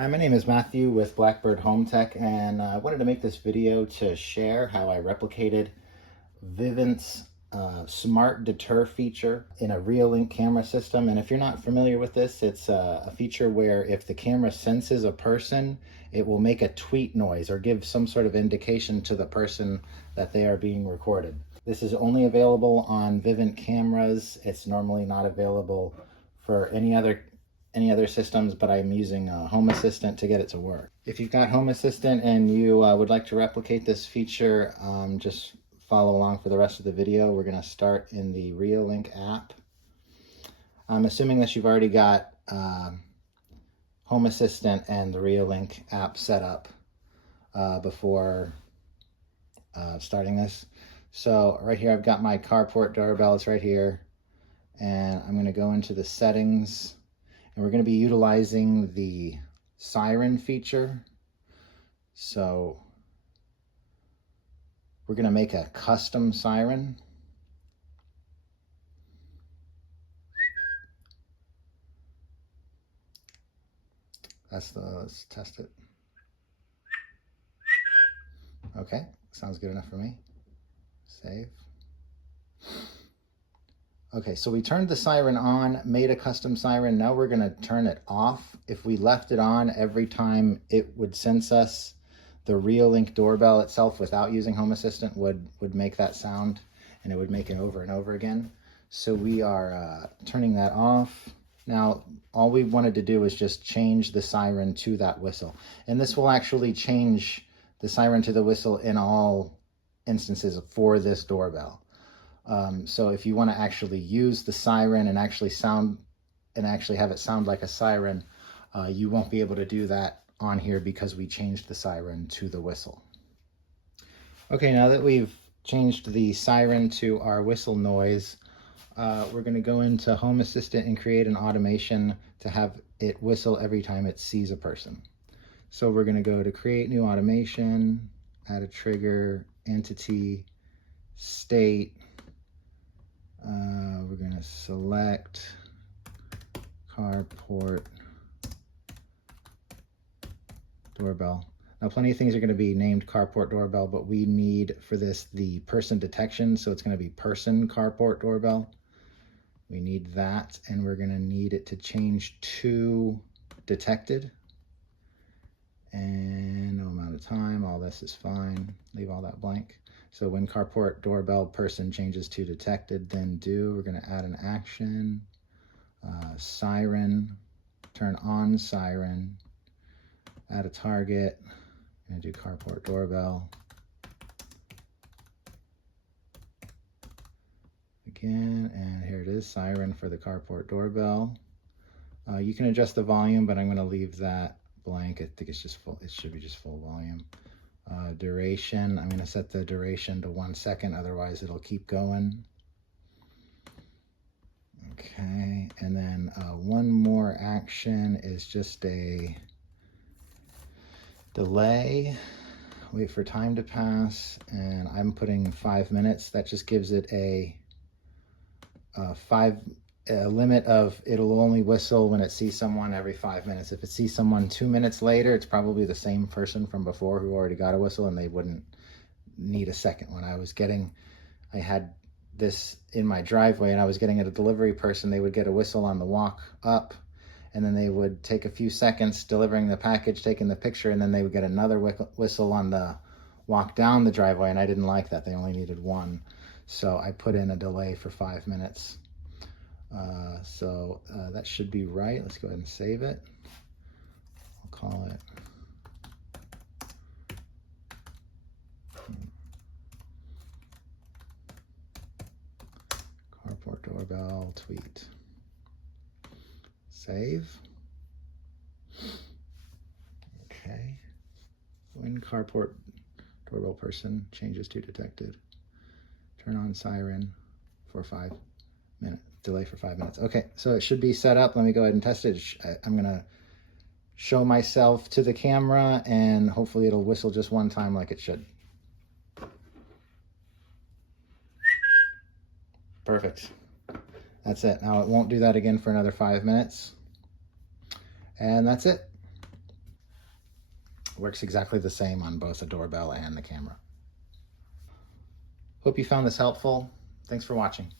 Hi, my name is Matthew with Blackbird Home Tech, and I wanted to make this video to share how I replicated Vivint's Smart Deter feature in a Reolink camera system. And if you're not familiar with this, it's a feature where if the camera senses a person, it will make a tweet noise or give some sort of indication to the person that they are being recorded. This is only available on Vivint cameras. It's normally not available for any other systems, but I'm using Home Assistant to get it to work. If you've got Home Assistant and you would like to replicate this feature, just follow along for the rest of the video. We're going to start in the Reolink app. I'm assuming that you've already got Home Assistant and the Reolink app set up before starting this. So right here I've got my carport doorbell. It's right here, and I'm going to go into the settings. And we're going to be utilizing the siren feature. So we're going to make a custom siren. Let's test it. Okay, sounds good enough for me. Save. Okay, so we turned the siren on, made a custom siren. Now we're going to turn it off. If we left it on every time it would sense us, the Reolink doorbell itself without using Home Assistant would make that sound, and it would make it over and over again. So we are turning that off. Now, all we wanted to do is just change the siren to that whistle. And this will actually change the siren to the whistle in all instances for this doorbell. So if you want to actually use the siren and actually have it sound like a siren, you won't be able to do that on here because we changed the siren to the whistle. Okay, now that we've changed the siren to our whistle noise, we're going to go into Home Assistant and create an automation to have it whistle every time it sees a person. So we're going to go to create new automation, add a trigger, entity, state. We're going to select carport doorbell. Now, plenty of things are going to be named carport doorbell, but we need for this the person detection, so it's going to be person carport doorbell. We need that, and we're going to need it to change to detected. And no amount of time, all this is fine. Leave all that blank. So when carport doorbell person changes to detected, then do. We're going to add an action, siren, turn on siren, add a target. I'm going to do carport doorbell. Again, and here it is, siren for the carport doorbell. You can adjust the volume, but I'm going to leave that blank. I think it's just full. It should be just full volume. Duration, I'm going to set the duration to 1 second, otherwise it'll keep going. Okay, and then one more action is just a delay. Wait for time to pass, and I'm putting 5 minutes. That just gives it a limit of it'll only whistle when it sees someone every 5 minutes. If it sees someone 2 minutes later, it's probably the same person from before who already got a whistle, and they wouldn't need a second one. I had this in my driveway, and I was getting at a delivery person. They would get a whistle on the walk up, and then they would take a few seconds delivering the package, taking the picture, and then they would get another whistle on the walk down the driveway, and I didn't like that. They only needed one. So I put in a delay for 5 minutes. That should be right. Let's go ahead and save it. I'll call it carport doorbell tweet. Save. Okay. When carport doorbell person changes to detected, turn on siren for 5 minutes. Delay for 5 minutes. Okay, so it should be set up. Let me go ahead and test it. I'm gonna show myself to the camera, and hopefully it'll whistle just one time like it should. Perfect. That's it. Now it won't do that again for another 5 minutes. And that's it. Works exactly the same on both the doorbell and the camera. Hope you found this helpful. Thanks for watching.